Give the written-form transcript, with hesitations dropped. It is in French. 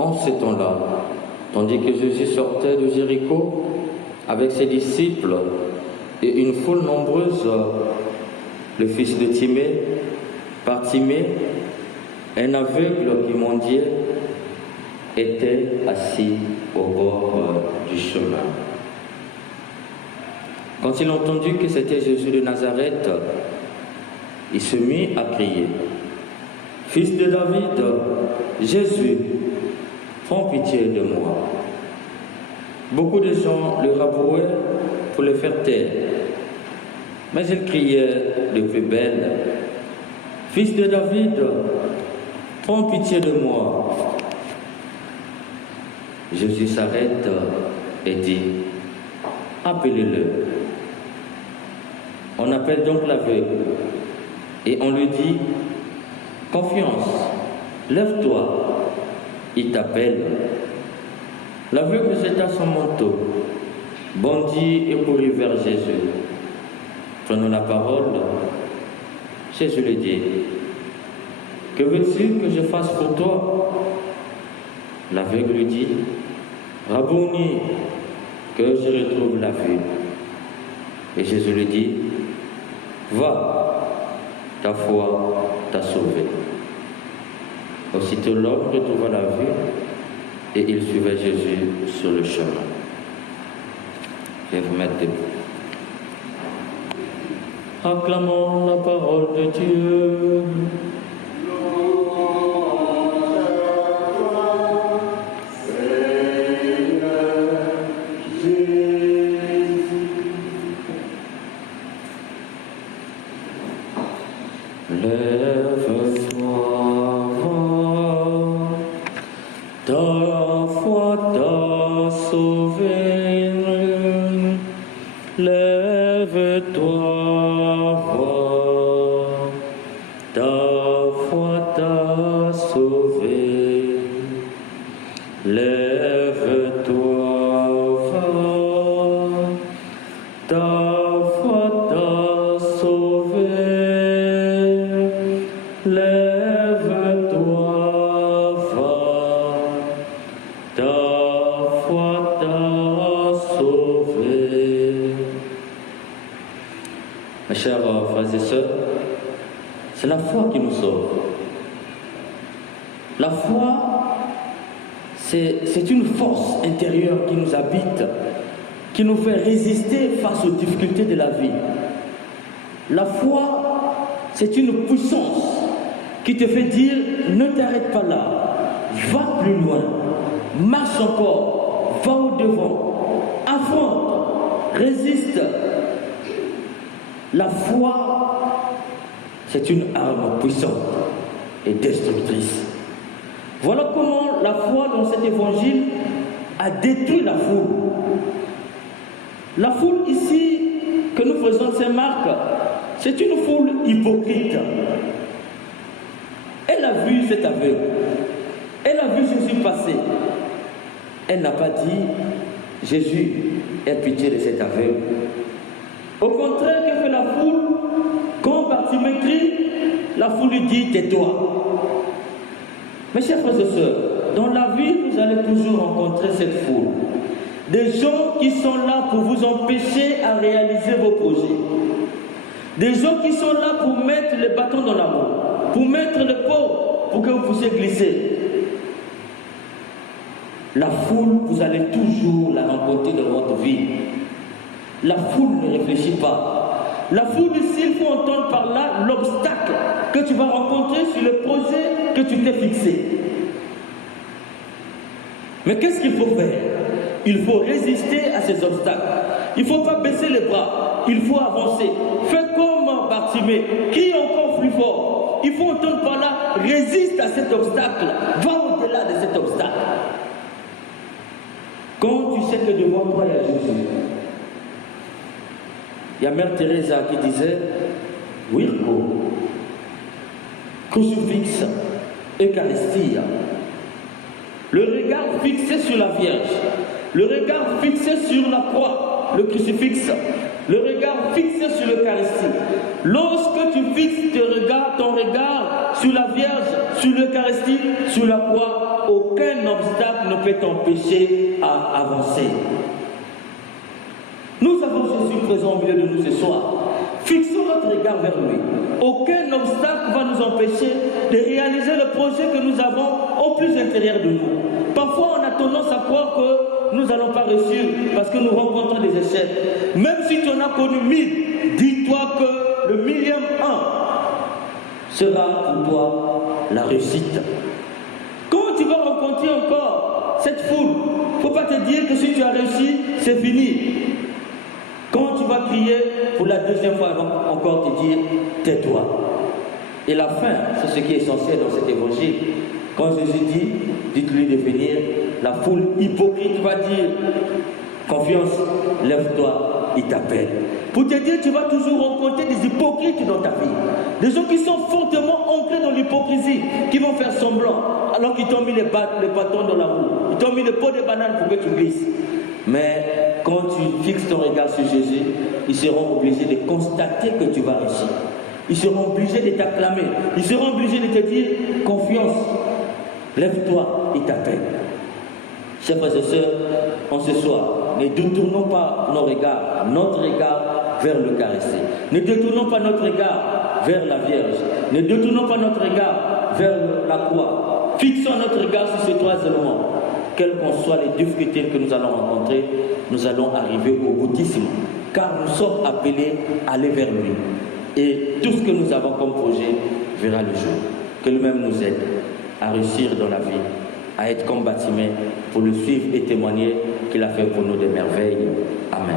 en ce temps-là, tandis que Jésus sortait de Jéricho avec ses disciples et une foule nombreuse, le fils de Timée, Bartimée, un aveugle qui mendiait, était assis au bord du chemin. Quand il entendit que c'était Jésus de Nazareth, il se mit à crier: « Fils de David, Jésus, prends pitié de moi. » Beaucoup de gens le rabrouaient pour le faire taire, mais il criait de plus belle: « Fils de David, prends pitié de moi. » Jésus s'arrête et dit: « Appelez-le. » On appelle donc l'aveugle et on lui dit: « Confiance, lève-toi, il t'appelle. » L'aveugle jeta son manteau, bondit et courut vers Jésus. Prenant la parole, Jésus lui dit: « Que veux-tu que je fasse pour toi ?» L'aveugle lui dit: « Rabouni, que je retrouve la vue. » Et Jésus lui dit: « Va, ta foi t'a sauvé. » Aussitôt l'homme retrouva la vue et il suivait Jésus sur le chemin. Je vais vous mettre debout. Acclamons la parole de Dieu. Mes chers frères et sœurs, c'est la foi qui nous sauve. La foi, c'est une force intérieure qui nous habite, qui nous fait résister face aux difficultés de la vie. La foi, c'est une puissance qui te fait dire: ne t'arrête pas là, va plus loin, marche encore, va au-devant, affronte, résiste. La foi, c'est une arme puissante et destructrice. Voilà comment la foi dans cet évangile a détruit la foule. La foule ici que nous faisons Saint-Marc, c'est une foule hypocrite. Elle a vu cet aveugle, elle a vu Jésus passer. Elle n'a pas dit: Jésus, aie pitié de cet aveugle. Au contraire, que fait la foule? Quand Bartimée crie, la foule lui dit: tais-toi. Mes chers frères et sœurs, dans la vie, vous allez toujours rencontrer cette foule. Des gens qui sont là pour vous empêcher à réaliser vos projets. Des gens qui sont là pour mettre les bâtons dans la roue, pour mettre le pot, pour que vous puissiez glisser. La foule, vous allez toujours la rencontrer dans votre vie. La foule ne réfléchit pas. La foule ici, il faut entendre par là l'obstacle que tu vas rencontrer sur le projet que tu t'es fixé. Mais qu'est-ce qu'il faut faire? Il faut résister à ces obstacles. Il ne faut pas baisser les bras. Il faut avancer. Fais comme Bartimée, crie encore plus fort. Il faut entendre par là: résiste à cet obstacle. Va au-delà de cet obstacle. Quand tu sais que devant toi il y a Jésus. Il y a Mère Teresa qui disait: Virgo, crucifix, Eucharistie. Le regard fixé sur la Vierge, le regard fixé sur la croix, le crucifix, Le regard fixé sur l'Eucharistie. Lorsque tu fixes ton regard sur la Vierge, sur l'Eucharistie, sur la croix, aucun obstacle ne peut t'empêcher à avancer. Nous avons Jésus présent au milieu de nous ce soir. Fixons notre regard vers lui. Aucun obstacle va nous empêcher de réaliser le projet que nous avons au plus intérieur de nous. Parfois, on a tendance à croire que nous n'allons pas réussir parce que nous rencontrons des échecs. Même si tu en as connu 1000, dis-toi que le 1000e sera pour toi la réussite. Quand tu vas rencontrer encore cette foule, il ne faut pas te dire que si tu as réussi, c'est fini. Quand tu vas crier pour la deuxième fois, elle va encore te dire, tais-toi. Et la fin, c'est ce qui est essentiel dans cet évangile. Quand Jésus dit, dites-lui de venir, la foule hypocrite va dire, confiance, lève-toi, il t'appelle. Pour te dire, tu vas toujours rencontrer des hypocrites dans ta vie. Des gens qui sont fortement ancrés dans l'hypocrisie, qui vont faire semblant, alors qu'ils t'ont mis les bâtons dans la roue. Ils t'ont mis le pot de banane pour que tu glisses. Mais quand tu fixes ton regard sur Jésus, ils seront obligés de constater que tu vas réussir. Ils seront obligés de t'acclamer. Ils seront obligés de te dire, confiance, lève-toi, il t'appelle. Chers frères et sœurs, en ce soir, ne détournons pas nos regards, notre regard vers l'Eucharistie. Ne détournons pas notre regard vers la Vierge. Ne détournons pas notre regard vers la croix. Fixons notre regard sur ces trois éléments. Quelles qu'en soient les difficultés que nous allons rencontrer, nous allons arriver au bouddhisme. Car nous sommes appelés à aller vers lui. Et tout ce que nous avons comme projet verra le jour. Que lui-même nous aide à réussir dans la vie, à être comme Bartimée pour le suivre et témoigner qu'il a fait pour nous des merveilles. Amen.